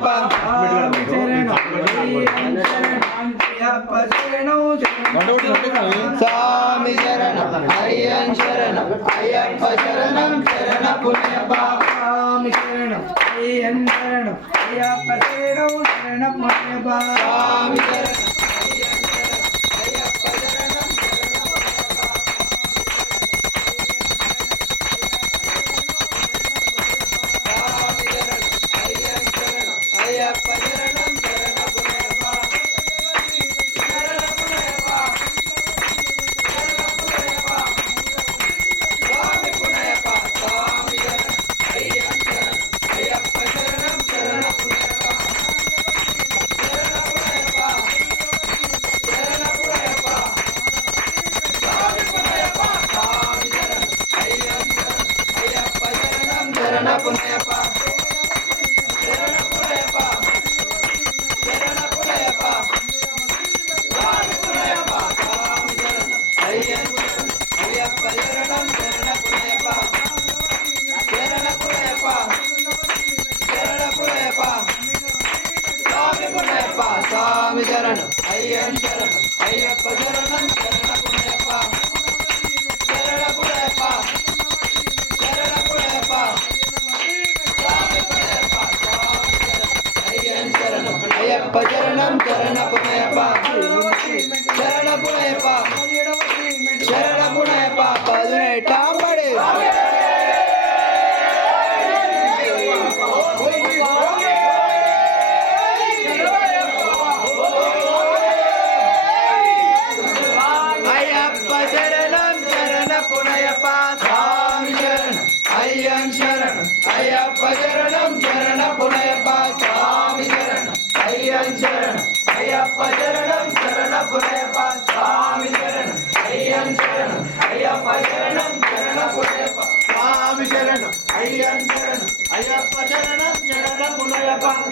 స్వామి శరణం అయ్యన్ శరణం అయ్యప్ప శరణం శరణ పుణ్యప్ప స్వామి శరణం అయ్యన్ శరణం అయ్యప్ప శరణం శరణ పుణ్యప్ప స్వామి శరణం అయ్యన్ శరణం అయ్యప్ప శరణం శరణ పుణ్యప్ప స్వామి శరణం అయ్యన్ శరణం అయ్యప్ప శరణం శరణ పుణ్యప్ప శరణ పుణ్యప్ప శరణ పుణ్యప్ప శరణ పుణ్యప్ప స్వామి పుణ్యప్ప స్వామి శరణం అయ్యన్ శరణం అయ్యప్ప శరణం శరణ పుణ్యప్ప శరణ పుణ్యప్ప శరణ పుణ్యప్ప స్వామి పుణ్యప్ప స్వామి శరణం అయ్యన్ శరణం అయ్యప్ప శరణం శరణ పుణ్యప్ప శరణ పుణ్యప్ప శరణ పుణ్యప్ప అయ్యప్ప శరణం శరణ పుణయప్ప శరణ పుణయప్ప శరణ పుణయప్ప 18 పడి అయ్యప్ప శరణం శరణ పుణయప్ప స్వామి శరణం అయ్యన్ శరణం అయ్యప్ప శరణం శరణ పుణయప్ప స్వామి శరణం అయ్యన్ శరణం అయ్యప్ప శరణం శరణ పుణయప్ప స్వామి శరణం అయ్యన్ శరణం అయ్యప్ప శరణం శరణ పుణయప్ప స్వామి శరణం అయ్యన్ శరణం అయ్యప్ప శరణం శరణ పుణయప్ప